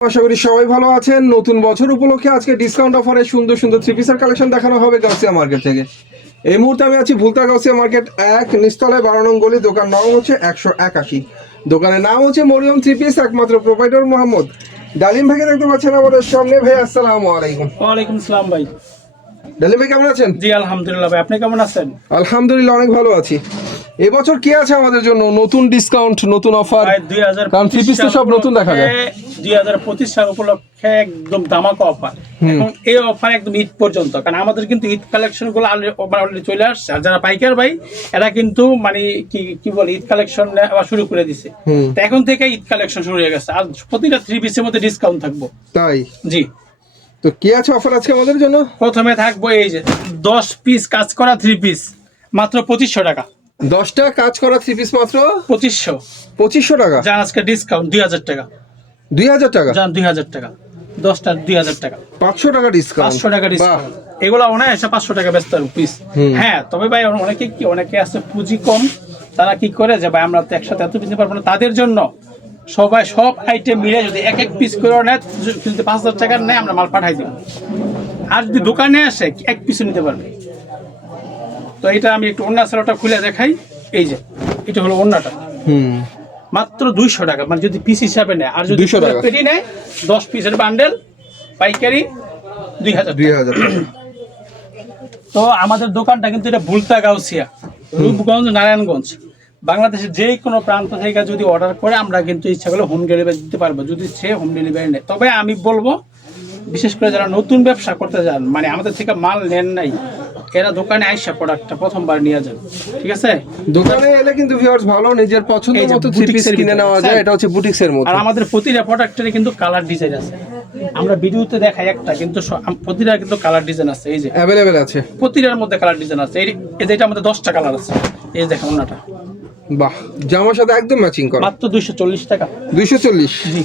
আশা করি সবাই ভালো আছেন। নতুন বছর উপলক্ষে আজকে ডিসকাউন্ট অফারে সুন্দর সুন্দর থ্রি পিসের কালেকশন দেখানো হবে গাউসিয়া মার্কেট থেকে। এই মুহূর্তে আমি আছি ভুলতা গাউসিয়া মার্কেট 1 নিচতলায় 12 নং গলি। দোকান নাম হচ্ছে 181। দোকানের নাম হচ্ছে মরিয়ম থ্রি পিস। একমাত্র প্রোপাইটর মোহাম্মদ ডালিম ভাইকে দেখতে পাচ্ছেন আমাদের সামনে। ভাই আসসালামু আলাইকুম। ওয়ালাইকুম সালাম ভাই। ডালিম ভাই কেমন আছেন? জি আলহামদুলিল্লাহ ভাই, আপনি কেমন আছেন? আলহামদুলিল্লাহ অনেক ভালো আছি। এবছর কি আছে আমাদের জন্য? নতুন ডিসকাউন্ট, নতুন অফার, ভাই কারণ থ্রি পিস তো সব নতুন দেখা যায়। 2025 সাল উপলক্ষে একদম দামাকা অফার। এখন এই অফার একদম ঈদ পর্যন্ত, কারণ আমাদের কিন্তু ঈদ কালেকশন গুলো অলরেডি চলে আসছে। আর যারা পাইকার ভাই এরা কিন্তু মানে কি বলে ঈদ কালেকশন আবার শুরু করে দিছে। তো এখন থেকে ঈদ কালেকশন শুরু হয়ে গেছে। আর প্রতিটা থ্রি পিসের মধ্যে ডিসকাউন্ট থাকবো। তাই জি, তো কি আছে অফার আজকে আমাদের জন্য? প্রথমে থাকবো এই যে 10 পিস কাজ করা থ্রি পিস মাত্র 2500 টাকা। 10টা কাজ করা থ্রি পিস মাত্র 2500 টাকা। যান আজকে ডিসকাউন্ট 2000 টাকা। 2000 টাকা যান 2000 টাকা। 10টা 2000 টাকা। 500 টাকা ডিসকাউন্ট। 500 টাকা ডিসকাউন্ট। এগুলো অনায়াসে 500 টাকা বেচতে পারবো পিস। হ্যাঁ, তবে ভাই অনেকে আছে পুঁজি কম, তারা কি করে যে ভাই আমরা তো একসাথে এত পিস নিতে পারবো না। তাদের জন্য সবাই সব আইটেম মিলে যদি এক এক পিস করে নেয়, যদি 5000 টাকার নেয় আমরা মাল পাঠাই দিব। আর যদি দোকানে আসে এক পিসও নিতে পারবে। তো এটা আমি একটু ওন্না সালোয়ারটা খুলে দেখাই। এই যে এটা হলো ওন্নাটা, মাত্র 200 টাকা, মানে যদি পিস হিসাবে নেয়। আর যদি পেটি নেয় 10 পিসের বান্ডেল পাইকারি 2000 টাকা। তো আমাদের দোকানটা কিন্তু এটা ভুলতা গাউসিয়া, রূপগঞ্জ, নারায়ণগঞ্জ। বাংলাদেশের যে কোনো প্রান্ত থেকে যদি অর্ডার করে আমরা কিন্তু ইচ্ছা করলে হোম ডেলিভারি দিতে পারবো, যদি সে হোম ডেলিভারি নেয়। তবে আমি বলবো বিশেষ করে যারা নতুন ব্যবসা করতে যান, মানে আমাদের থেকে মাল নেন নাই, এরা দোকানে আইসা প্রোডাক্টটা প্রথমবার নিয়ে যান। ঠিক আছে, দোকানে এলে কিন্তু ভিউয়ার্স ভালো নিজের পছন্দ মতো থ্রি পিস কিনে নেওয়া যায়। এটা হচ্ছে বুটিক্সের মতো। আর আমাদের প্রতিটা প্রোডাক্টের কিন্তু কালার ডিজাইন আছে। আমরা ভিডিওতে দেখাই একটা, কিন্তু প্রতিটা কিন্তু কালার ডিজাইন আছে। এই যে अवेलेबल আছে, প্রতিটার মধ্যে কালার ডিজাইন আছে। এই যে এটা আমাদের 10টা কালার আছে। এই দেখেন ওনাটা, বাহ, জামার সাথে একদম ম্যাচিং করা। মাত্র 240 টাকা। 240। জি,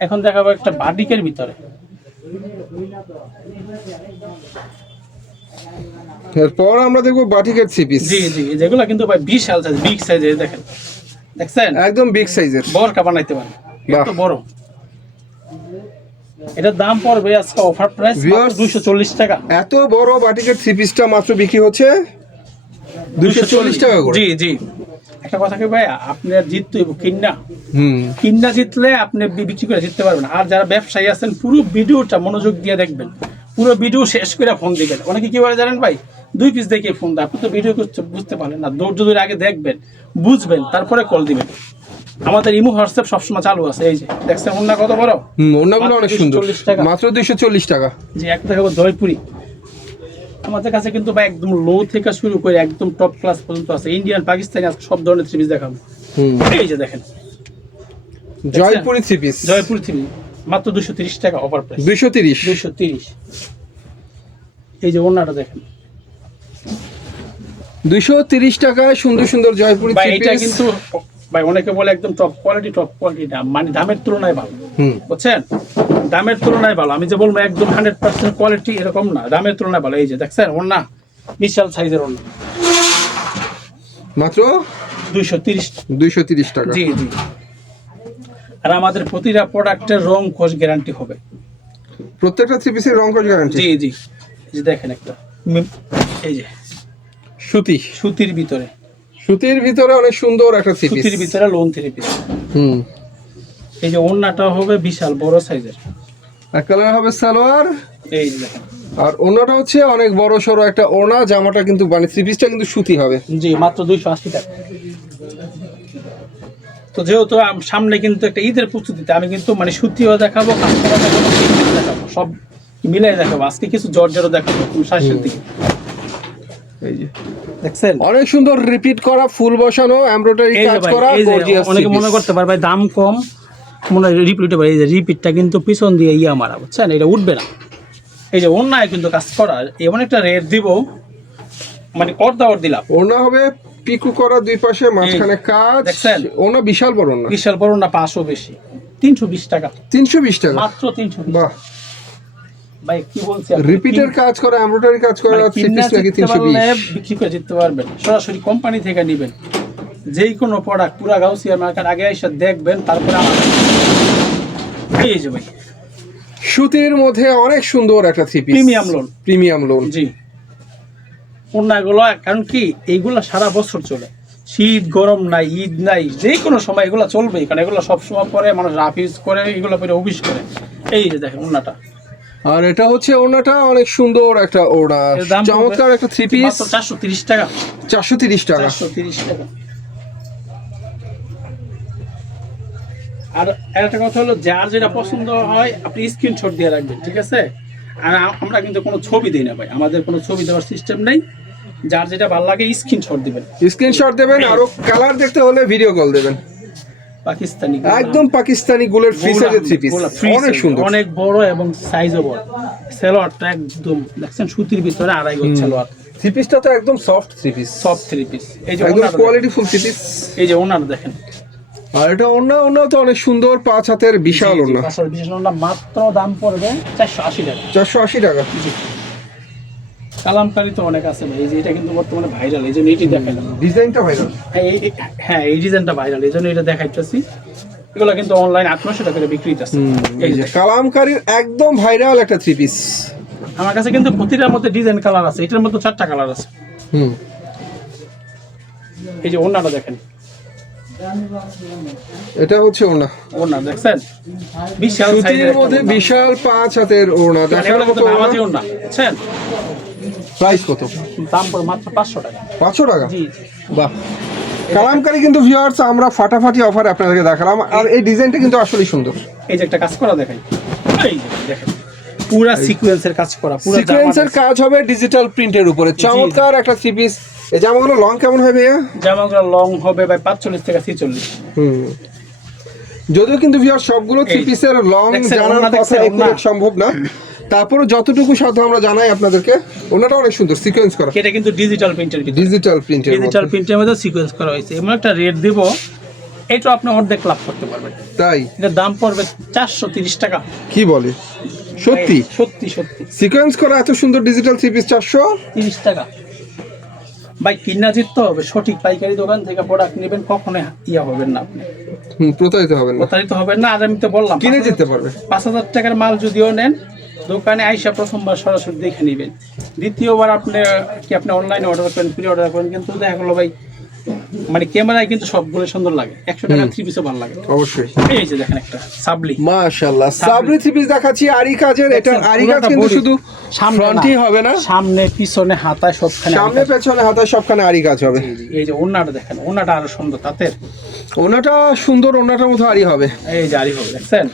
এখন দেখাবো একটা বাটিকের ভিতরে। এরপর আমরা দেখবো বাটিকের থ্রি পিস। জি জি, যেগুলো কিন্তু ভাই বিশাল সাইজ, বিগ সাইজের। দেখেন, দেখছেন একদম বিগ সাইজের, বড় বানাইতে পারে, এত বড়। এটার দাম পড়বে আজকে অফার প্রাইস 240 টাকা। এত বড় বাটিকের থ্রি পিসটা মাত্র বিক্রি হচ্ছে 240 টাকা করে। জি জি, একটা কথা কি ভাই, আপনি জিততে হইব কিন্না জিতলে আপনি বিক্রি করে জিততে পারবেন। আর যারা ব্যবসায়ী আছেন পুরো ভিডিওটা মনোযোগ দিয়ে দেখবেন, পুরো ভিডিও শেষ করে ফোন দিবেন। অনেকে কি বলে জানেন ভাই, 2 পিস দেখে ফোন দেয়। আপনি তো ভিডিও করতে বুঝতে পারলেন না, ধৈর্য ধরে আগে দেখবেন, বুঝবেন, তারপরে কল দিবেন। আমাদের ইমো হোয়াটসঅ্যাপ সবসময় চালু আছে। এই যে দেখছেন ওন্না কত বড়, ওন্নাগুলো অনেক সুন্দর, মাত্র 240 টাকা। জি, একটা দেখাবো জয়পুরি। আমাদের কাছে কিন্তু ভাই একদম লো থেকে শুরু করে একদম টপ ক্লাস পর্যন্ত আছে। ইন্ডিয়ান, পাকিস্তানি, আজকে সব ধরনের থ্রি পিস দেখাবো। এই যে দেখেন Jaipuri three piece, Jaipuri three piece মাত্র 230 টাকা অফার প্রাইস। 230। এই যে ওন্নাটা দেখেন 230 টাকায় সুন্দর সুন্দর জয়পুরি ভাই। থ্রি এটা পিস কিন্তু ভাই অনেকে বলে একদম টপ কোয়ালিটি না, মানে দামের তুলনায় ভালো। বুঝছেন, দামের তুলনায় ভালো। আমি যে বলবো একদম 100% কোয়ালিটি এরকম না, দামের তুলনায় ভালো। এই যে দেখছেন ওন্না, বিশাল সাইজের ওন্না, মাত্র 230 টাকা। জি জি। আর আমাদের প্রতিটা প্রোডাক্টের রং খোঁজ গ্যারান্টি হবে। প্রত্যেকটা থ্রি পিসের রং খোঁজ গ্যারান্টি। জি জি, এই যে দেখেন একটা, এই যে সুতির ভিতরে অনেক সুন্দর একটা থ্রি পিস, সুতির ভিতরে লোন থ্রি পিস। এই যে ওন্নাটা হবে বিশাল বড় সাইজের, এক কালার হবে সালোয়ার। এই যে দেখেন, আর ওন্নাটা হচ্ছে অনেক বড় সরো একটা ওন্না। জামাটা কিন্তু মানে থ্রি পিসটা কিন্তু সুতি হবে। জি, মাত্র 280 টাকা। তো যেহেতু সামনে কিন্তু একটা ঈদের প্রস্তুতিতে আমি কিন্তু মানে সুতিও দেখাবো, কাস্টমার দেখাবো, সব মিলাই দেখাবো। আজকে কিছু জর্জেরও দেখাবো শাড়ির দিকে। এই যে দেখছেন অনেক সুন্দর রিপিট করা ফুল বসানো এমব্রয়ডারি কাজ করা গর্জিয়াস। অনেকে মনে করতে পারে ভাই দাম কম, মনে রিপিট পারে। এই যে রিপিটটা কিন্তু পিছন দিয়ে মারা, বুঝছেন, এটা উঠবে না। এই যে অন্যায় কিন্তু কাজ করা, এমন একটা রেট দিব, মানে অর্ধা দিলাম। ওনা হবে পিকু করা দুই পাশে, মাঝখানে কাজ। দেখছেন ওনা বিশাল বড় না, বিশাল বড় না, 500 বেশি, 320 টাকা। 320 টাকা মাত্র 320। বাহ ভাই কি বলছি, রিপিটের কাজ করা এমব্রয়ডারি কাজ করা থ্রি পিস লাগে 320। বিক্রি করে জিততে পারবেন। সরাসরি কোম্পানি থেকে নেবেন যেই কোনো প্রোডাক্ট, পুরা গাউসিয়া মার্কেট আগে এসে দেখবেন, তারপরে এই যে ভাই সুতির মধ্যে অনেক সুন্দর একটা three piece, premium lawn. Premium lawn. জি, ওড়নাগুলো কারণ কি এইগুলো সারা বছর চলে, শীত গরম নাই ঈদ নাই যে কোনো সময় এগুলো চলবেই, কারণ এগুলো সবসময় পরে মানুষ রাফ ইউজ করে, এগুলো পরে অফিস করে। এই যে দেখেন ওড়নাটা, আর এটা হচ্ছে ওড়নাটা অনেক সুন্দর একটা ওড়না, এর দাম চমৎকার একটা থ্রি পিস, মাত্র 430 টাকা। 430 টাকা। 430 টাকা। আর একটা কথা হলো, যার যেটা পছন্দ হয় আপনি স্ক্রিনশট দিয়ে রাখবেন, ঠিক আছে? আর আমরা কিন্তু কোনো ছবি দিই না ভাই, আমাদের কোনো ছবি দেওয়ার সিস্টেম নেই। যার যেটা ভালো লাগে স্ক্রিনশট দিবেন, স্ক্রিনশট দেবেন, আরো কালার দেখতে হলে ভিডিও কল দেবেন। পাকিস্তানি একদম পাকিস্তানি গুলের ফ্রি সাইজের থ্রি পিস, অনেক সুন্দর, অনেক বড় এবং সাইজও বড়। সালোয়ারটা একদম দেখছেন সুতির ভিতরে আড়াই গজ সালোয়ার। থ্রি পিসটা তো একদম soft three piece, soft three piece. এই যে একদম কোয়ালিটি ফুল থ্রি পিস। এই যে ওনার দেখেন, আর এটা ওড়না তো অনেক সুন্দর, 5 হাতের বিশাল ওড়না। বিশেষ ওড়না মাত্র দাম পড়বে 480 টাকা। 480 টাকা। কালামকারী তো অনেক আছে ভাই, এই যে এটা কিন্তু বর্তমানে ভাইরাল, এই জন্য এটি দেখাইলাম। ডিজাইনটা ভাইরাল। হ্যাঁ এই ডিজাইনটা ভাইরাল, এই জন্য এটা দেখাইতেছি। এগুলো কিন্তু অনলাইন 800 টাকা করে বিক্রি হচ্ছে। এই যে কালামকারীর একদম ভাইরাল একটা থ্রি পিস। আমার কাছে কিন্তু প্রতিটার মধ্যে ডিজাইন কালার আছে, এটার মধ্যে 4টা কালার আছে। এই যে ওড়নাটা দেখেন, এটা হচ্ছে ওড়না। ওড়না দেখছেন বিশাল সুতির সাইজের মধ্যে বিশাল 5 হাতের ওড়না। দেখার মতো নামাজি ওড়না, বুঝছেন? প্রাইস কত? দাম পড়ে মাত্র 500 টাকা। 500 টাকা। জি, বাহ, কালামকারী কিন্তু ভিউয়ার্স আমরা ফাটাফাটি অফার আপনাদেরকে দেখালাম। আর এই ডিজাইনটা কিন্তু আসলেই সুন্দর। এই যে একটা কাজ করা দেখাই, এই যে দেখেন পুরা সিকোয়েন্সের কাজ করা, পুরা সিকোয়েন্সের কাজ হবে ডিজিটাল প্রিন্টের উপরে। চমৎকার একটা থ্রি পিস। এই জামাগুলো লং কেমন হবে ভাইয়া? জামাগুলো লং হবে ভাই 45 থেকে 46। যদিও কিন্তু ভিউয়ার্স সবগুলো থ্রি পিসের লং জানার কথা একুরেট সম্ভব না, তারপরে যতটুকু সাধ্য আমরা জানাই আপনাদেরকে। ওনাটা অনেক সুন্দর সিকোয়েন্স করা, এটা কিন্তু ডিজিটাল প্রিন্টের ভিতরে, ডিজিটাল প্রিন্টের মধ্যে সিকোয়েন্স করা হয়েছে। এমন একটা রেট দেব, এটা আপনি অর্ধেক লাভ করতে পারবেন। তাই এটার দাম পড়বে 430 টাকা। কি বলে? সত্যি সত্যি সত্যি সিকোয়েন্স করা এত সুন্দর ডিজিটাল থ্রি পিস 430 টাকা। ভাই কিনা জিততে হবে, সঠিক পাইকারি দোকান থেকে প্রোডাক্ট নেবেন, কখনো ইয়া হবেন না আপনি, প্রতারিত হবেন না, প্রতারিত হবেন না। আর আমি তো বললাম কিনে যেতে পারবে। 5000 টাকার মাল যদিও নেন, দোকানে আইসা প্রথমবার সরাসরি দেখে নেবেন, দ্বিতীয়বার আপনি অনলাইনে অর্ডার করেন, প্রি অর্ডার করেন, কিন্তু দেখা গেলো ভাই মানে ক্যামেরায় কিন্তু সবগুলো সুন্দর লাগে, 100 টাকা থ্রি পিসও ভালো লাগে অবশ্যই। এই যে দেখেন একটা সাবলি, মাশাআল্লাহ সাবরি থ্রি পিস দেখাচ্ছি আরি কাজের। এটা আরি কাজ কিন্তু শুধু ফ্রন্টই হবে না, সামনে পিছনে হাতায় সবখানে, সামনে পেছনে হাতায় সবখানে আরি কাজ হবে। এই যে ওড়নাটা দেখেন, ওড়নাটা আরো সুন্দর, তাতে ওড়নাটা সুন্দর, ওড়নাটার মতো আরি হবে। এই যে আরি হবে দেখছেন,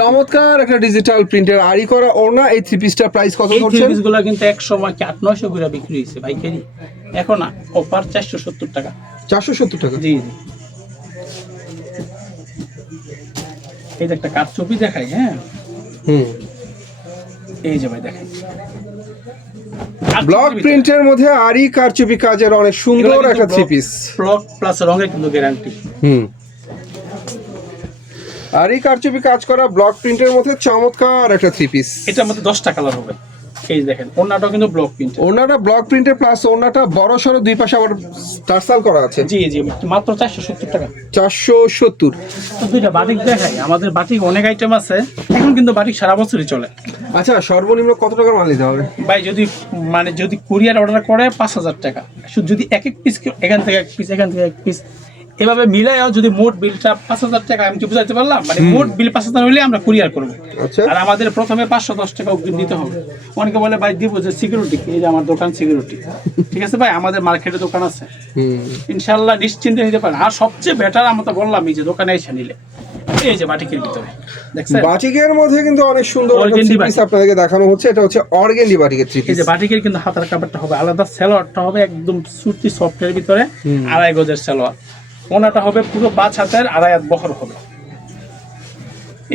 চমৎকার একটা ডিজিটাল প্রিন্টের আরি করা ওড়না। এই থ্রি পিসটার প্রাইস কত এই করছেন? থ্রি পিসগুলো কিন্তু এক সময় কি 800-900 করে বিক্রি হয়েছে পাইকারি, এখন অফার 470 টাকা। 470 টাকা। জি জি। এই যে একটা কারচুপি দেখাই, হ্যাঁ এই যে ভাই দেখেন ব্লক প্রিন্টের মধ্যে আরি কারচুপি কাজের অনেক সুন্দর একটা থ্রি পিস। ব্লক প্লাস রঙের কিন্তু গ্যারান্টি। আরি কারচুপি কাজ করা ব্লক প্রিন্টের মধ্যে চমৎকার একটা থ্রি পিস। এটার মধ্যে 10টা কালার হবে। এই দেখেন ওড়নাটাও কিন্তু ব্লক প্রিন্ট, ওড়নাটা ব্লক প্রিন্টের প্লাস ওড়নাটা বড় সরো, দুই পাশে আবার টার্সাল করা আছে। জি জি, মাত্র 470 টাকা। 470। তো দুইটা বাটিক দেখাই, আমাদের বাটিক অনেক আইটেম আছে, এখন কিন্তু বাটিক সারা বছরই চলে। আচ্ছা সর্বনিম্ন কত টাকার মাল নিতে হবে ভাই? যদি কুরিয়ার অর্ডার করে 5000 টাকা, যদি এক পিস, এখান থেকে এক পিস, এখান থেকে এক পিস, এভাবে মিলাই যদি মোট বিলটা 5000 টাকা, আমি কি বুঝাইতে পারলাম? মানে মোট বিল 5000 হলে আমরা কুরিয়ার করবো। আচ্ছা। আর আমাদের প্রথমে 510 টাকা অগ্রিম দিতে হবে। অনেকে বলে ভাই দিব যে সিকিউরিটি, এই যে আমার দোকান সিকিউরিটি, ঠিক আছে ভাই, আমাদের মার্কেটে দোকান আছে, ইনশাল্লাহ নিশ্চিন্তে নিতে পারেন। আর সবচেয়ে বেটার আমরা তো বললাম এই যে দোকানে এসে নিলে, এই যে বাটিকের ভিতরে দেখছেন, বাটিকের মধ্যে কিন্তু অনেক সুন্দর একটা থ্রি পিস আপনাদেরকে দেখানো হচ্ছে। এটা হচ্ছে অর্গেন্ডি বাটিকের থ্রি পিস। এই যে বাটিকের কিন্তু হাতার কাপড়টা হবে আলাদা, সালোয়ারটা হবে একদম সুতি সফটের ভিতরে, আড়াই গজের সালোয়ার। ওনাটা হবে পুরো 5 হাতের, আড়াই হাত বহর হবে।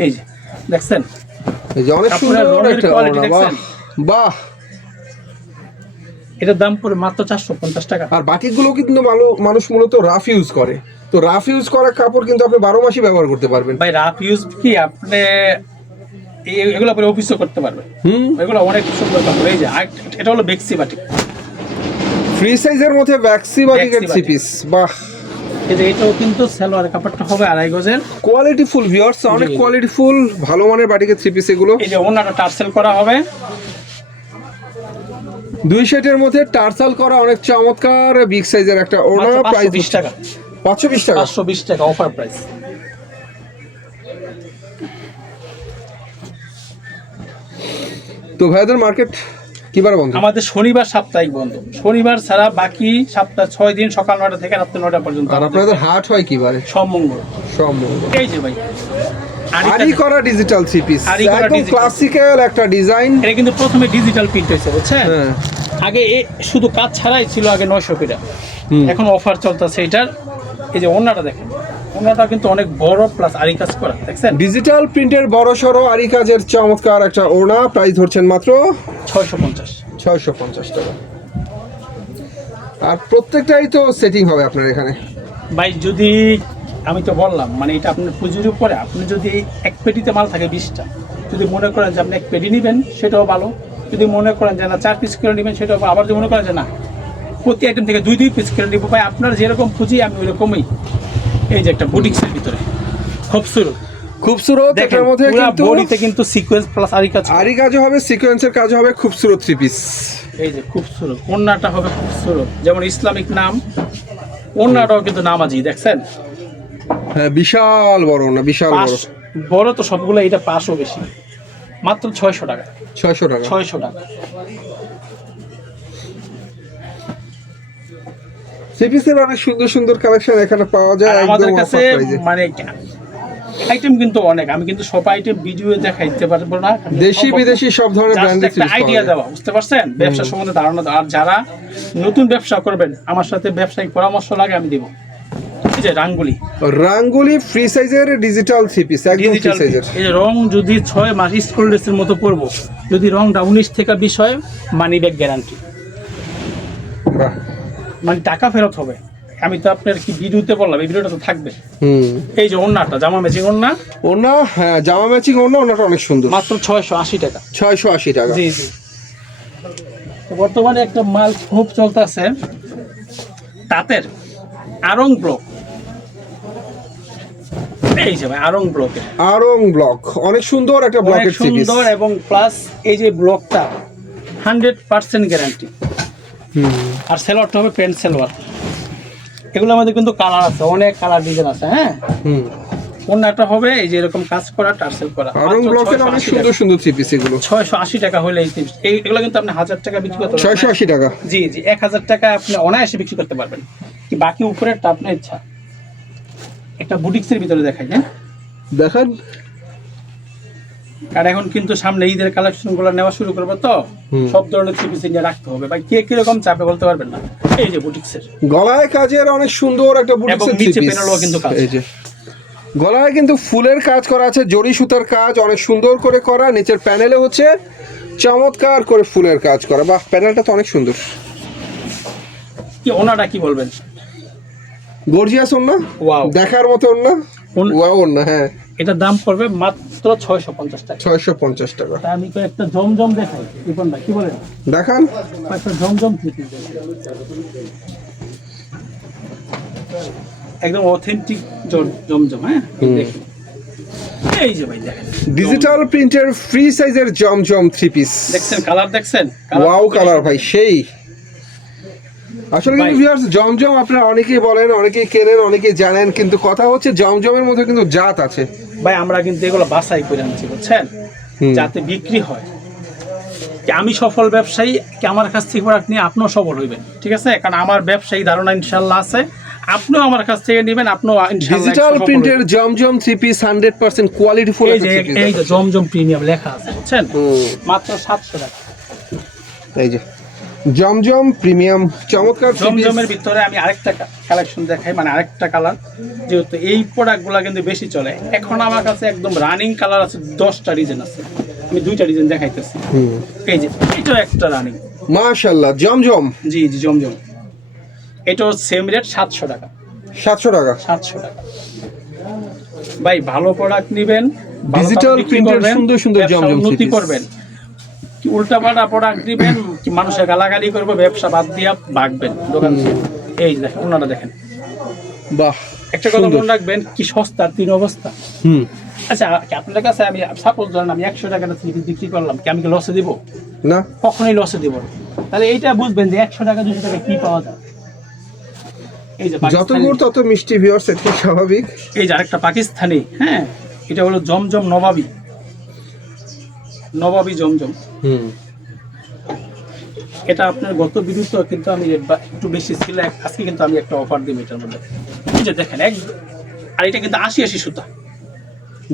এই যে দেখছেন, এই যে অনেক সুন্দর একটা ওড়না, বাহ বাহ। এটার দাম পড়ে মাত্র 450 টাকা। আর বাটিকগুলো কিন্তু মানুষ মূলত রাফ ইউজ করে, তো রাফ ইউজ করা কাপড় কিন্তু আপনি 12 মাসই ব্যবহার করতে পারবেন। ভাই রাফ ইউজ কি আপনি এগুলো পরে অফিসও করতে পারবেন, এগুলো অনেক সুন্দর কাপড়। এই যে এটা হলো বেক্সি বাটিক, ফ্রি সাইজের মধ্যে বেক্সি বাটিকের থ্রি পিস, বাহ এই যে এটাও কিন্তু সালোয়ার কাপড়টা হবে 2.5 গজের। কোয়ালিটি ফুল ভিউয়ার্স, অনেক জি। কোয়ালিটি ফুল ভালো মানের বাটিকের থ্রি পিস এগুলো। এই যে ওনাটা টার্সেল করা হবে। 2 সেটের মধ্যে টার্সাল করা অনেক চমৎকার বিগ সাইজের একটা ওড়না। মাত্র প্রাইস 520 টাকা। 520 টাকা। 520 টাকা অফার প্রাইস। তো ভাইদের মার্কেট কিবার বন্ধ? আমাদের শনিবার সাপ্তাহিক বন্ধ, শনিবার ছাড়া বাকি সপ্তাহ 6 দিন সকাল 9টা থেকে রাত 9টা পর্যন্ত। আর আপনাদের হাট হয় কিবারে? সব মঙ্গল। সম্ভবত। এই যে ভাই আরি করা ডিজিটাল থ্রি পিস, আরি করা একদম digital। ক্লাসিক্যাল একটা ডিজাইন। এটা কিন্তু প্রথমে ডিজিটাল প্রিন্ট হয়েছে বুঝছেন। হ্যাঁ। আগে শুধু কাজ ছাড়াই ছিল আগে 900 টাকা, এখন অফার চলতেছে এটার। এই যে ওন্নাটা দেখেন, ওন্নাটা কিন্তু অনেক বড় প্লাস আরি কাজ করা, দেখছেন। ডিজিটাল প্রিন্টের বড় সড়ো আরি কাজের চমৎকার একটা ওড়না। প্রাইস ধরছেন মাত্র 650। 650 টাকা। আর প্রত্যেকটাই তো সেটিং হবে আপনার এখানে। ভাই যদি আমি তো বললাম মানে এটা আপনার পুজোর উপরে, আপনি যদি এক পেটিতে মাল থাকে 20টা, যদি মনে করেন যে আপনি এক পেটি নেবেন সেটাও ভালো, যদি মনে করেন যে না 4 পিস করে নেবেন সেটাও ভালো। আবার যদি মনে করেন যে না প্রতি আইটেম থেকে 2 পিস করে নিব, ভাই আপনার যেরকম পুঁজি আমি ওই রকমই। এই যে একটা বুটিক্সের ভিতরে খুবসুরত খুবসুরত, দেখেন, এটার মধ্যে পুরা কিন্তু বডিতে কিন্তু সিকোয়েন্স প্লাস আরি কাজ। আরি কাজও হবে, সিকোয়েন্সের কাজও হবে, খুবসুরত থ্রি পিস। এই যে খুবসুরত ওন্নাটা হবে খুবসুরত, যেমন ইসলামিক নাম, ওন্নাটাও কিন্তু নামাজি, দেখছেন। হ্যাঁ, বিশাল বড় না, বিশাল বড়। পাঁচ বড় তো সবগুলো, এটা 500 বেশি, মাত্র 600 টাকা। 600 টাকা। 600 টাকা। থ্রি পিসের অনেক সুন্দর সুন্দর কালেকশন এখানে পাওয়া যায় আর একদম আমাদের অফার কাছে প্রাইসে। মানে আইটেম কিন্তু অনেক, আমি কিন্তু সব আইটেম ভিডিও দেখাইতে পারবো না। দেশি বিদেশি সব ধরনের Just ব্র্যান্ডের একটা আইডিয়া দেওয়া, বুঝতে পারছেন, ব্যবসা সম্বন্ধে ধারণা দেওয়া। আর যারা নতুন ব্যবসা করবেন আমার সাথে ব্যবসায়িক পরামর্শ লাগে আমি দিব। এই যে রাঙ্গুলি, রাঙ্গুলি ফ্রি সাইজের ডিজিটাল থ্রি পিস, একদম ফ্রি ডিজিটাল, সাইজের। এই যে রং যদি 6 মাস স্কুল ড্রেসের মতো পরবো, যদি রংটা 19 থেকে 20 হয় মানি ব্যাক গ্যারান্টি, বাহ। মানে টাকা ফেরত হবে। আমি তো আপনার কি ভিডিওতে বললাম, এই ভিডিওটা তো থাকবে। হুম। এই যে ওন্নাটা জামা ম্যাচিং ওন্না, ওনা, হ্যাঁ, জামা ম্যাচিং ওনা, ওনাটা অনেক সুন্দর। মাত্র 680 টাকা। 680 টাকা। জি জি। তো বর্তমানে একটা মাল খুব চলতেছে তাঁতের আরং ব্লক। এই যে ভাই আরং ব্লক, আরং ব্লক, অনেক সুন্দর একটা অনেক ব্লকের থ্রি পিস। সুন্দর, এবং প্লাস এই যে ব্লকটা 100% গ্যারান্টি। আর সেলোয়ারটা হবে প্যান্ট সেলোয়ার। এগুলো আমাদের কিন্তু কালার আছে, অনেক কালার ডিজাইন আছে। হ্যাঁ, হুম। ওন্নাটা হবে এই যে এরকম কাজ করা, টার্সেল করা। আরং ব্লকের অনেক সুন্দর সুন্দর থ্রি পিস এগুলো। 680 টাকা হলে এগুলো কিন্তু আপনি 1000 টাকা বিক্রি করতে পারবেন। 680 টাকা। জি জি, 1000 টাকা আপনি অনায়াসে বিক্রি করতে পারবেন। কি বাকি উপরেরটা আপনার ইচ্ছা। একটা বুটিক্সের ভিতরে দেখাই, হ্যাঁ দেখান। আর এখন কিন্তু সামনে ঈদের কালেকশন গুলো নেওয়া শুরু করবো, তো সব ধরনের থ্রি পিস নিয়ে রাখতে হবে ভাই। কে কিরকম চাপে বলতে পারবেন না। এই যে বুটিক্সের গলায় কাজের অনেক সুন্দর একটা বুটিক্সের থ্রি নিচে পিস। প্যানেলও কিন্তু কাজ। এই যে গলায় কিন্তু ফুলের কাজ করা আছে, জরি সুতার কাজ অনেক সুন্দর করে করা। নিচের প্যানেলে হচ্ছে চমৎকার করে ফুলের কাজ করা। বাহ, প্যানেলটা তো অনেক সুন্দর। কি ওনাটা কি বলবেন? গর্জিয়াস ওন্না, ওয়াও, দেখার মতো ওন্না, ওয়াও ওন্না। হ্যাঁ, এটার দাম পড়বে মাত্র 650 টাকা। 650 টাকা। তা আমি একটা জমজম দেখাই, রিপন ভাই কি বলেন? দেখান। একটা জমজম থ্রি পিস একদম অথেন্টিক জমজম। হ্যাঁ, দেখুন এই যে ভাই দেখেন, ডিজিটাল প্রিন্টের ফ্রি সাইজের জমজম থ্রি পিস। দেখছেন কালার, দেখছেন ওয়াও কালার ভাই, সেই। আসলে কিন্তু ভাই। ভিউয়ার্স, জমজম আপনারা অনেকেই বলেন, অনেকেই কেনেন, অনেকেই জানেন, কিন্তু কথা হচ্ছে জমজমের মধ্যে কিন্তু জাত আছে ভাই। আমরা কিন্তু এগুলো বাছাই করে আনছি, বুঝছেন, যাতে বিক্রি হয়। কি আমি সফল ব্যবসায়ী, কি আমার কাছ থেকে প্রোডাক্ট নিয়ে আপনিও সফল হইবেন, ঠিক আছে? কারণ আমার ব্যবসায়ী ধারণা ইনশাল্লাহ আছে, আপনিও আমার কাছ থেকে নেবেন, আপনিও ইনশাল্লাহ ডিজিটাল সফল প্রিন্টের হইবেন। জমজম থ্রি পিস 100% কোয়ালিটি ফুল এই যে এই যে জমজম প্রিমিয়াম লেখা আছে, বুঝছেন, মাত্র 700 টাকা। এই যে জমজম প্রিমিয়াম চমৎকার থ্রি পিস। জমজমের ভিতরে আমি আরেকটা কালেকশন দেখাই, মানে আরেকটা কালার, যেহেতু এই প্রোডাক্টগুলো কিন্তু বেশি চলে এখন আমার কাছে, একদম রানিং কালার আছে, 10টা ডিজাইন আছে, আমি 2টা ডিজাইন দেখাইতেছি। এই যে এটাও একটা রানিং, মাশাআল্লাহ, জমজম। জি জি, জমজম। এটাও সেম রেট 700 টাকা। 700 টাকা। 700 টাকা। ভাই ভালো প্রোডাক্ট নেবেন, ডিজিটাল প্রিন্টের সুন্দর সুন্দর জমজম উন্নতি থ্রি পিস করবেন। কি উল্টাপাল্টা প্রোডাক্ট দিবেন, কি মানুষের গালাগালি করবে, ব্যবসা বাদ দিয়া ভাগবেন দোকান থেকে। এই দেখেন ওনারা দেখেন, বাহ, একটা কথা সুন্দর। মনে রাখবেন, কি সস্তা তিন অবস্থা। হুম, আচ্ছা, আপনাদের কাছে আমি সাপোজ ধরেন আমি 100 টাকা থ্রি পিস বিক্রি করলাম, কি আমি কি লসে দিব? না, কখনোই লসে দিব না। তাহলে এইটা বুঝবেন যে 100 টাকা 200 টাকা কি পাওয়া যায়। এই যে যত পাকিস্তানি, গুড় তত মিষ্টি, ভিউয়ার্স, এটা স্বাভাবিক। এই যে আরেকটা পাকিস্তানি, হ্যাঁ, এটা হলো জমজম নবাবী, নবাবী জমজম। হুম, এটা আপনার গত বিরুদ্ধ কিন্তু আমি একটু বেশি ছিল, আজকে কিন্তু আমি একটা অফার দিব এটার মধ্যে। এই যে দেখেন একদম, আর এটা কিন্তু 80 সুতা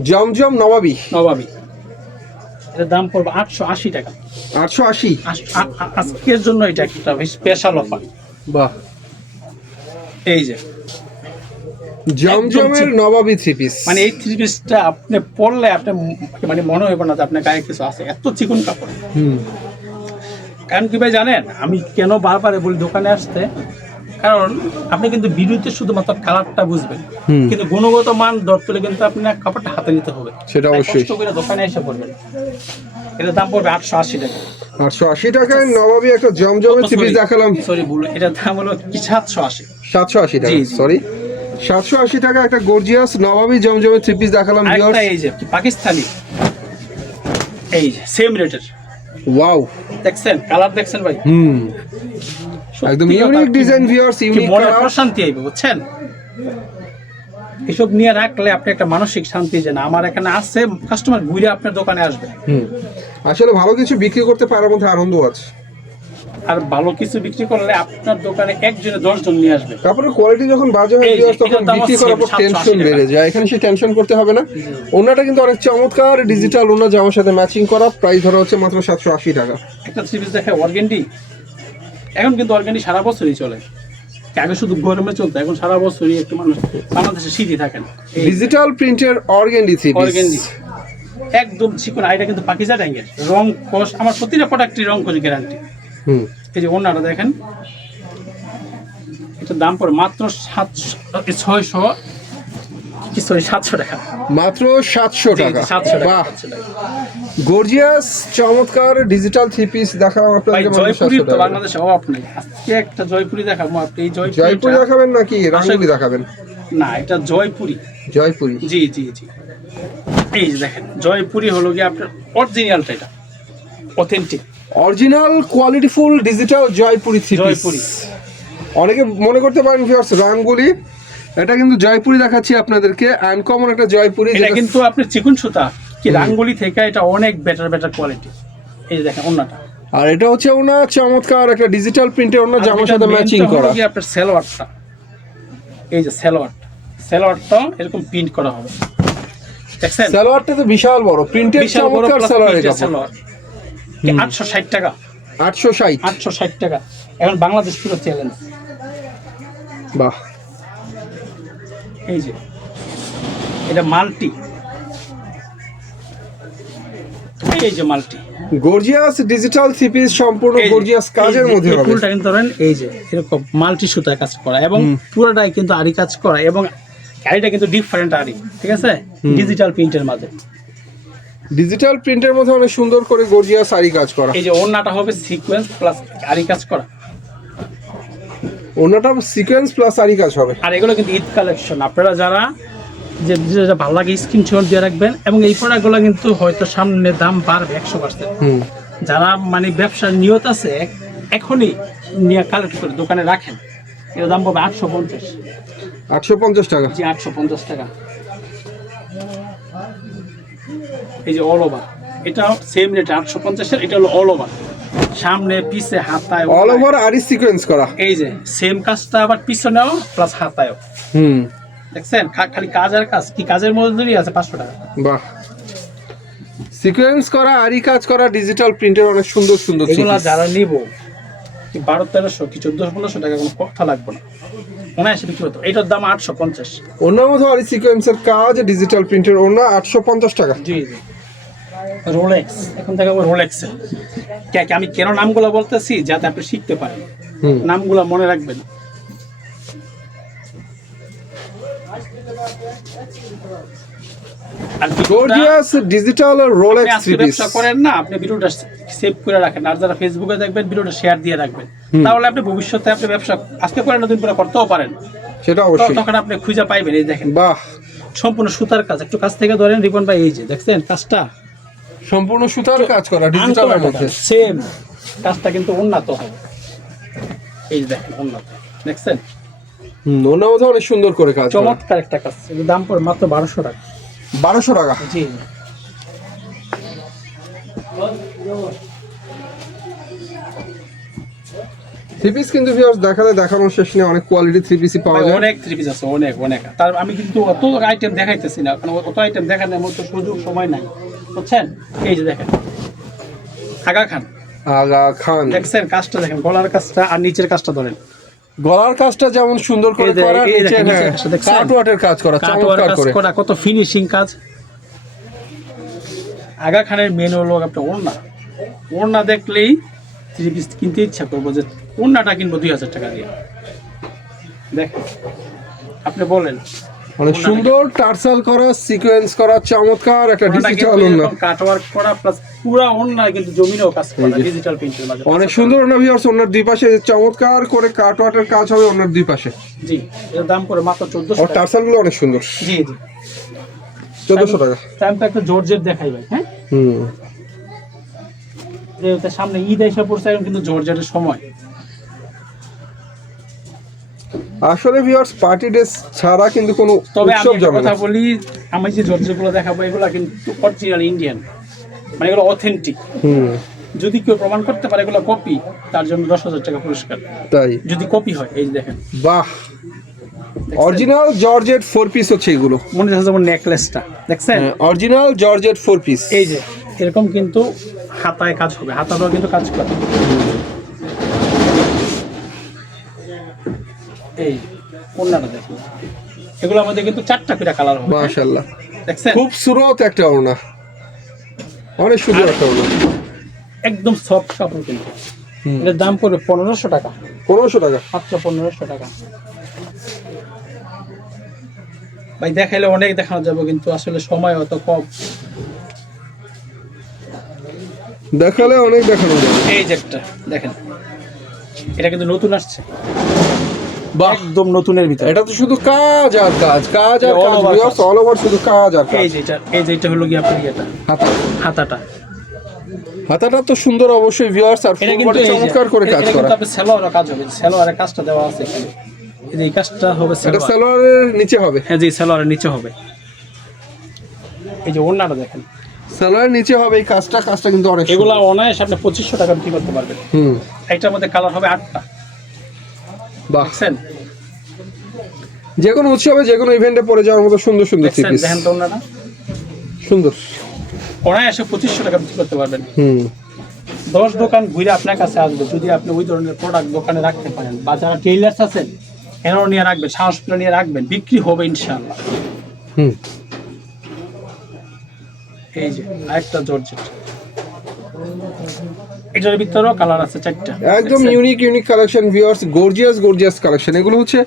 জমজম নবাবী, নবাবী। এটার দাম পড়বে 880 টাকা। 880। আজকের জন্য এটা একটা স্পেশাল অফার। বাহ, এই যে জমজমের নবাবী থ্রি পিস। মানে এই থ্রি পিসটা আপনি পরলে আপনি মানে মনে হবে না যে আপনার গায়ে কিছু আছে, এত চিকন কাপড়। হুম, কারণ কি ভাই জানেন, আমি কেন বারবার বলি দোকানে আসতে, কারণ আপনি কিন্তু ভিডিওতে শুধুমাত্র কালারটা বুঝবেন, হুম। কিন্তু গুণগত মান ধরতে হলে কিন্তু আপনার কাপড়টা হাতে নিতে হবে। সেটা তাই অবশ্যই। কষ্ট করে দোকানে এসে পড়বেন। এটার দাম পড়বে 880 টাকা। 880 টাকায় নবাবী একটা জমজমের থ্রি পিস দেখালাম। সরি ভুল, এটার দাম হলো কি 780। 780 টাকা, জি, জি। সরি, 780 টাকা একটা গর্জিয়াস নবাবী জমজমের থ্রি পিস দেখালাম আরেকটা ভিউয়ার্স। এই যে পাকিস্তানি, এই যে সেম রেটের, ওয়াও, দেখছেন কালার দেখছেন ভাই, হুম, সত্যি একদম কথা, ইউনিক কি- ডিজাইন ভিউয়ার্স, কি ইউনিক মনে কালার। প্রশান্তি আইবে, বুঝছেন? এসব নিয়ে রাখলে আপনি একটা মানসিক শান্তি, যে না আমার এখানে আছে, কাস্টমার ঘুরে আপনার দোকানে আসবে। হুম, আসলে ভালো কিছু বিক্রি করতে পারার মধ্যে আনন্দ আছে। আর ভালো কিছু বিক্রি করলে আপনার দোকানে একজনে 10 জন নিয়ে আসবে। কাপড়ের কোয়ালিটি যখন বাজে হয় এই যে, ভিউয়ার্স, তখন এটার দাম বিক্রি হচ্ছে করার পর 780 টেনশন টাকা। বেড়ে যায়। এখানে সে টেনশন করতে হবে না। ওনাটা কিন্তু অনেক চমৎকার ডিজিটাল ওনা, জামার সাথে ম্যাচিং করা, প্রাইস ধরা হচ্ছে মাত্র 780 টাকা। একটা থ্রি পিস দেখে অর্গেন্ডি, এখন কিন্তু অর্গেন্ডি সারা বছরই চলে। আগে শুধু গরমে চলতো, এখন সারা বছরই একটু মানুষ বাংলাদেশে শীতই থাকেন। ডিজিটাল প্রিন্টের অর্গেন্ডি থ্রি অর্গেন্ডি পিস। একদম চিকন, আর এটা কিন্তু পাকিজা ট্যাঙ্গের রং কস, আমার প্রতিটা প্রোডাক্টই রং কস গ্যারান্টি। হুম, এই যে ওনাটা দেখেন, এটার দাম পড়ে মাত্র 700 টাকা। মাত্র 700 টাকা। 700 টাকা, বাহ, 700 টাকা। গর্জিয়াস চমৎকার ডিজিটাল থ্রি পিস দেখালাম ভাই আপনাদের মাত্র জয়পুরি 700 তো টাকা। বাংলাদেশে অভাব নেই। আজকে একটা জয়পুরি দেখাবো, আপনি এই জয়পুরি জয়পুরি দেখাবেন নাকি রাঙ্গুলি দেখাবেন? না, এটা জয়পুরি। জয়পুরি, জি জি জি, এই যে দেখেন জয়পুরি হলো গিয়ে আপনার অরিজিনালটা, এটা authentic original qualityful digital Jaipuri three piece. Jaipuri. অনেকে মনে করতে পারেন ভিউয়ার্স রাঙ্গুলি, এটা কিন্তু জয়পুরি দেখাচ্ছি আপনাদেরকে, আনকমন একটা জয়পুরি, এটা যেটা কিন্তু আপনার চিকুন সুতা, কি রাঙ্গুলি থেকে এটা অনেক বেটার কোয়ালিটি। এই যে দেখেন ওন্নাটা, আর এটা হচ্ছে ওনা চমৎকার একটা ডিজিটাল প্রিন্টের ওনা, আর জামার এটার সাথে main ম্যাচিং টা হলো করা। গিয়ে আপনার সালোয়ারটা, এই যে সালোয়ারটা এরকম প্রিন্ট করা হবে, দেখছেন? সালোয়ারটা তো বিশাল বড় প্রিন্টের, বিশাল বড় চমৎকার plus সালোয়ারের printed কাপড়। সালোয়ার। 860 টাকা, 860। 860 টাকা। এখন বাংলাদেশ পুরো চ্যালেঞ্জ। বাহ, এই যে এটা মাল্টি, এই যে multi, gorgeous digital three piece, সম্পূর্ণ এই যে, গর্জিয়াস কাজের এই যে, মধ্যে এই হবে। ফুলটা কিন্তু ধরেন এই যে এরকম মাল্টি সুতায় কাজ করা, এবং পুরোটাই কিন্তু আরি কাজ করা, এবং আরিটা কিন্তু ডিফারেন্ট আরি, ঠিক আছে, ডিজিটাল প্রিন্টের মাঝে। ডিজিটাল প্রিন্টের মধ্যে অনেক সুন্দর করে গর্জিয়াস আরি কাজ করা। এই যে ওন্নাটা হবে সিকোয়েন্স প্লাস আরি কাজ করা, ওনাটা সিকোয়েন্স প্লাস আরি কাজ হবে। আর এগুলো কিন্তু ঈদ কালেকশন। আপনারা যারা যে যেটা ভালো লাগে স্ক্রিনশট দিয়ে রাখবেন, এবং এই প্রোডাক্টগুলো কিন্তু হয়তো সামনে দাম বাড়বে 100%। হুম, যারা মানে ব্যবসার নিয়ত আছে এখনই নিয়ে কালেক্ট করে দোকানে রাখেন। এর দাম পাবে 850। 850 টাকা। জি 850 টাকা। এই যে অল ওভার, এটা সেম রেট 850 এর। এটা হলো অল ওভার, সামনে পিছে হাতায় অল ওভার আরি সিকোয়েন্স করা। এই যে সেম কাজটা আবার পিছনেও প্লাস হাতায়ও, হুম, দেখছেন? খালি কাজ আর কাজ, কি কাজের মধ্যেই আছে 500 টাকা। বাহ, সিকোয়েন্স করা আরি কাজ করা ডিজিটাল প্রিন্টের অনেক সুন্দর সুন্দর থ্রি এগুলা পিস। যারা নিব 1200-1300 কি 1400-1500 টাকা কোনো কথা লাগবে না, মনে আসে বিক্রি হতো। এটার দাম 850। ওনার মধ্যে আরি সিকোয়েন্সের কাজ, ডিজিটাল প্রিন্টের ওনা, 850 টাকা। জি জি। রোলেক্স, এখন থেকে রোলেক্স। আমি কেন নামগুলো বলতেছি, যাতে আপনি শিখতে পারেন, হুম, নামগুলো মনে রাখবেন। আর গর্জিয়াস ডিজিটাল রোলেক্স আপনি থ্রি পিস। ব্যবসা করেন না, আপনি ভিডিওটা সেভ করে রাখেন, আর যারা ফেসবুকে দেখবেন ভিডিওটা শেয়ার দিয়ে রাখবেন, তাহলে আপনি ভবিষ্যতে আপনি ব্যবসা আজকে করেন না দিন পরে করতেও পারেন, সেটা অবশ্যই। তখন আপনি খুঁজে পাইবেন। এই দেখেন বাহ, সম্পূর্ণ সুতার কাজ, একটু কাছ থেকে ধরেন রিপন ভাই, এই যে দেখছেন কাজটা সম্পূর্ণ সুতার কাজ করা ডিজিটালের মধ্যে। সেম কাজটা কিন্তু উন্নত হয়। এই যে দেখেন উন্নত, দেখছেন ওনার মধ্যে অনেক সুন্দর করে কাজ করা। চমৎকার একটা কাজ, এর দাম পড়ে মাত্র 1200 টাকা। 1200 টাকা। জি থ্রি পিস কিন্তু ভিউয়ার্স দেখানোর শেষ নেই, অনেক কোয়ালিটি থ্রি পিসই পাওয়া যায়। অনেক থ্রি পিস আছে, অনেক অনেক। তার আমি কিন্তু অত আইটেম দেখাইতেছি না, কারণ অত আইটেম দেখানোর মতো সুযোগ সময় নাই, বুঝছেন। এই যে দেখেন আগা খান, আগা খান, দেখছেন কাজটা দেখেন, গলার কাজটা আর নিচের কাজটা ধরেন, গলার কাজটা যেমন সুন্দর করে এই যে- করা, এই নিচে দেখেন, হ্যাঁ, নিচের কাজটা দেখছেন? কাটওয়ার্কের কাজ করা কাটওয়ার চমৎকার কাজ করে। করা, কত ফিনিশিং কাজ। আগা খানের মেন হলো একটা ওড়না, ওড়না দেখলেই থ্রি পিস কিনতে ইচ্ছা করবো, যে ওড়নাটা কিনবো 2000 টাকা দিয়ে। দেখেন আপনি বলেন, অনেক সুন্দর টার্সাল করা, সিকোয়েন্স করা, চমৎকার একটা ডিজিটাল ওড়না। কাটওয়ার্ক করা প্লাস পুরো ওড়না কিন্তু জমিনেও কাজ করা, ডিজিটাল প্রিন্টের মাঝে। অনেক সুন্দর ওড়না ভিউয়ার্স, ওড়নার দুই পাশে চমৎকার করে কাটওয়ার্কের কাজ হবে ওড়নার দুই পাশে। জি, এর দাম পড়ে মাত্র 1400 আর টাকা। টার্সাল গুলো অনেক সুন্দর। জি জি, 1400 টাকা। আমি তো একটা জর্জেট দেখাই ভাই, হ্যাঁ, হুম, যেহেতু সামনে ঈদ এসে পড়ছে, এখন কিন্তু জর্জেটের সময়। আসলে ভিউয়ার্স পার্টি ড্রেস ছাড়া কিন্তু কোনো তবে আমি উৎসব একটা জমে কথা না। বলি, আমি যে জর্জেটগুলো দেখাবো এগুলো কিন্তু অরিজিনাল ইন্ডিয়ান, মানে এগুলো অথেন্টিক। হুম, যদি কেউ প্রমাণ করতে পারে এগুলো কপি, তার জন্য 10,000 টাকা পুরস্কার, তাই। যদি কপি হয়। এই যে দেখেন, বাহ, অরিজিনাল জর্জেট 4 পিস হচ্ছে এগুলো। মনে হচ্ছে যেমন নেকলেসটা, দেখছেন অরিজিনাল জর্জেট 4 পিস। এই যে এরকম কিন্তু হাতায় কাজ হবে, হাতাটাও কিন্তু কাজ করে। এই ওড়নাটা দেখুন, এগুলো আমাদের কিন্তু 4টা করে কালার হবে, মাশাআল্লাহ, দেখছেন খুব সুরত একটা ওড়না, অনেক সুন্দর একটা ওড়না। একদম সফট কাপড় কিন্তু। এর দাম পড়বে 1500 টাকা, 1500 টাকা। মাত্র 1500 টাকা। ভাই দেখাইলে অনেক দেখানো যাবে, কিন্তু আসলে সময় অত কম। দেখালে অনেক দেখানো যাবে। এই যে একটা দেখেন, এটা কিন্তু নতুন আসছে, বাহ, একদম নতুনের ভিতরে। এটা তো শুধু কাজ আর কাজ, কাজ আর all কাজ over ভিউয়ার্স, কাজ। অল ওভার শুধু কাজ আর কাজ। এই যে এটা হলো কি আপনার এটা হাতা, হাতাটা, হাতাটা তো সুন্দর অবশ্যই ভিউয়ার্স, আর এটা ফুল কিন্তু বডি চমৎকার করে কাজ এটা করা। কিন্তু আপনার সেলোয়ারের কাজ হবে, সেলোয়ারের কাজটা দেওয়া আছে এখানে। এই যে এই কাজটা হবে এটা সেলোয়ার, সালোয়ারের নিচে হবে। হ্যাঁ জি, সেলোয়ারের নিচে হবে। এই যে ওড়নাটা দেখেন, সালোয়ারের নিচে হবে এই কাজটা, কাজটা কিন্তু অনেক সুন্দর। এগুলো অনায়াসে আপনি 2500 টাকা বিক্রি করতে পারবেন। হুম, এইটার মধ্যে কালার হবে 8টা, বাহ, দেখছেন যে কোনো উৎসবে যে কোনো ইভেন্টে পরে যাওয়ার মতো সুন্দর সুন্দর থ্রি দেখছেন পিস, দেখেন তো ওড়নাটা, সুন্দর। অনায়াসে 2500 টাকা বিক্রি করতে পারবেন। হুম, 10 দোকান ঘুরে আপনার কাছে আসবে, যদি আপনি ওই ধরনের প্রোডাক্ট দোকানে রাখতে পারেন, বা যারা টেইলার্স আছেন এনাও নিয়ে রাখবেন, সাহস করে নিয়ে রাখবেন, বিক্রি হবে ইনশাআল্লাহ। হুম, এই যে আরেকটা জর্জেট, এটার ভিতরেও কালার আছে 4টা, একদম unique collection viewers, gorgeous collection. এগুলো হচ্ছে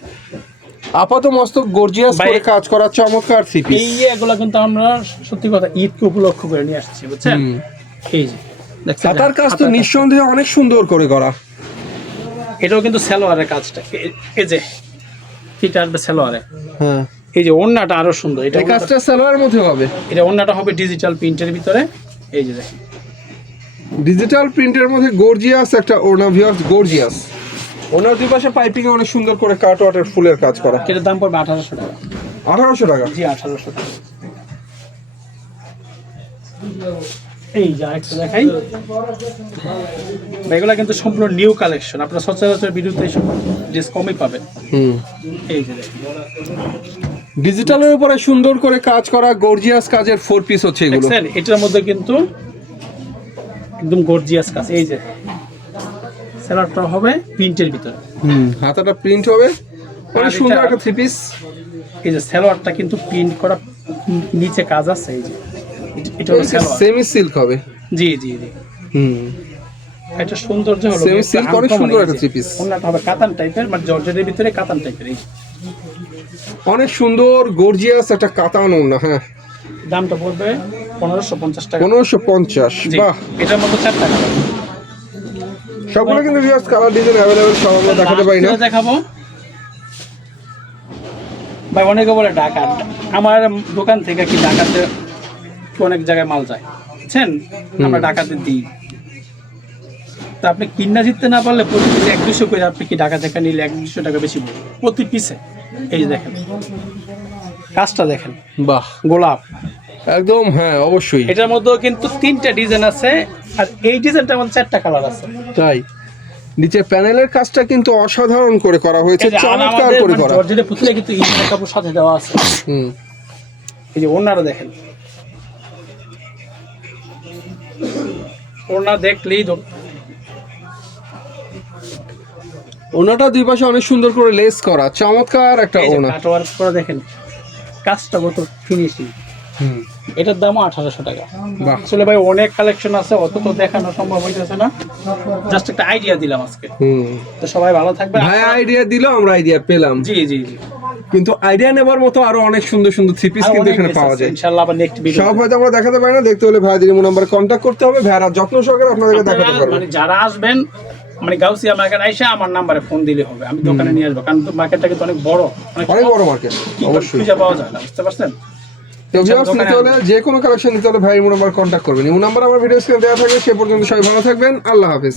আপাত মস্তক গর্জিয়াস ভাই, করে কাজ করা চমৎকার থ্রি পিস। এই এগুলো কিন্তু আমরা সত্যি কথা ঈদকে উপলক্ষ করে নিয়ে আসছি, বুঝছেন। এই যে দেখছেন, হাতার কাজ তো হাতার নিঃসন্দেহে অনেক সুন্দর করে করা। এটাও কিন্তু সেলোয়ারের কাজটা, এই যে এটা আসবে সেলোয়ারে। হ্যাঁ, এই যে ওড়নাটা আরো সুন্দর, এটা এই কাজটা সালোয়ারের মধ্যে হবে। এটা ওড়নাটা হবে ডিজিটাল প্রিন্টের ভিতরে। এই যে দেখেন, ডিজিটাল প্রিন্টের মধ্যে গর্জিয়াস একটা ওড়না ভিউয়ার্স, গর্জিয়াস। ওনার দুই পাশে পাইপিং এ অনেক সুন্দর করে কাট ওয়াটের ফুলের কাজ করা। এটার দাম পড়বে 1800 টাকা। 1800 টাকা। জি 1800 টাকা। এই যে আরেকটা দেখাই, এগুলা কিন্তু সম্পূর্ণ নিউ কালেকশন, আপনারা সচরাচর ভিডিওতে এইসব ড্রেস কমই পাবেন। হুম, এই যে দেখেন, ডিজিটালের উপরে সুন্দর করে কাজ করা গর্জিয়াস কাজের 4 পিস হচ্ছে এগুলো। দেখছেন এটার মধ্যে কিন্তু একদম গর্জিয়াস কাজ। এই যে সেলারটা হবে প্রিন্টের ভিতরে, হাতাটা প্রিন্ট হবে, অনেক সুন্দর একটা 3 পিস। এই যে সেলোয়ারটা কিন্তু প্রিন্ট করা, নিচে কাজ আছে। এই যে এটা হলো সেলোয়ার, সেমি সিল্ক হবে। জি জি জি। এটা সৌন্দর্য হলো সেমি সিল্ক অনেক সুন্দর একটা 3 পিস। ওনাটা হবে কাতান টাইপের, মানে জর্জেটের ভিতরে কাতান টাইপের। এই অনেক সুন্দর গর্জিয়াস একটা কাতান ওড়না। হ্যাঁ, দামটা পড়বে 1550 টাকা। 1550। জি, বাহ, এটার মধ্যে 4টা কালার। সবগুলো কিন্তু ভিউয়ার্স কালার ডিজাইন अवेलेबल, সব আমরা দেখাতে পারি না। লাস্ট দেখাবো ভাই, অনেকে বলে ঢাকা, আমার দোকান থেকে কি ঢাকাতে অনেক জায়গায় মাল যায়, বুঝছেন, আমরা ঢাকাতে দিই। তা আপনি কিনা জিততে না পারলে প্রতি পিসে 100-200 করে, আপনি কি ঢাকা থেকে নিলে 100-200 টাকা বেশি পড়বে প্রতি পিসে। এই যে দেখেন কাজটা দেখেন, বাহ, গোলাপ একদম, হ্যাঁ অবশ্যই। এটার মধ্যেও কিন্তু 3টা ডিজাইন আছে, আর এই ডিজাইনটার মধ্যে 4টা কালার আছে। তাই নিচে প্যানেলের কাজটা কিন্তু অসাধারণ করে করা হয়েছে, এই যে, আর চমৎকার আমাদের করে করা। জর্জেটের পুতলে কিন্তু ইঞ্জিনের কাপড় সাথে দেওয়া আছে। হুম, এই যে ওনারা দেখেন, ওনা দেখলেই ওনাটা দুই পাশে অনেক সুন্দর করে লেস করা, চমৎকার একটা ওনা। কাটওয়ার্ক করা দেখেন, কাজটা কত ফিনিশিং। হুম, এটার দামও 1800 টাকা। বাহ, আসলে ভাই অনেক কালেকশন আছে, অত তো দেখানো সম্ভব হইতেছে না, জাস্ট একটা আইডিয়া দিলাম আজকে। হুম। তো সবাই ভালো থাকবে। ভাই আইডিয়া দিল, আমরা আইডিয়া পেলাম, জি জি জি, কিন্তু আইডিয়া নেবার মতো আরো অনেক সুন্দর সুন্দর থ্রি পিস আর কিন্তু অনেক এখানে dress পাওয়া আছে, যায়। ইনশাআল্লাহ আবার নেক্সট ভিডিও। সব হয়তো আমরা দেখাতে পারি না, দেখতে হলে ভাইদের ইমো নাম্বারে কন্ট্যাক্ট করতে হবে, ভাইরা যত্ন সহকারে আপনাদেরকে দেখাতে পারবে। মানে যারা আসবেন, মানে গাউসিয়া মার্কেট আইসা আমার নাম্বারে ফোন দিলে হবে, আমি দোকানে নিয়ে আসবো, কারণ মার্কেটটা কিন্তু অনেক বড়, অনেক বড় মার্কেট, অবশ্যই। খুঁজে পাওয়া যায় না, বুঝতে পারছেন। তো ভিউয়ার্স, নিতে হলে যে কোনো কালেকশন নিতে হলে ভাই ইমো নাম্বার কন্ট্যাক্ট করবেন। ইমো নাম্বার আমার ভিডিও স্ক্রিনে দেওয়া থাকবে। সে পর্যন্ত সবাই ভালো থাকবেন, আল্লাহ হাফেজ।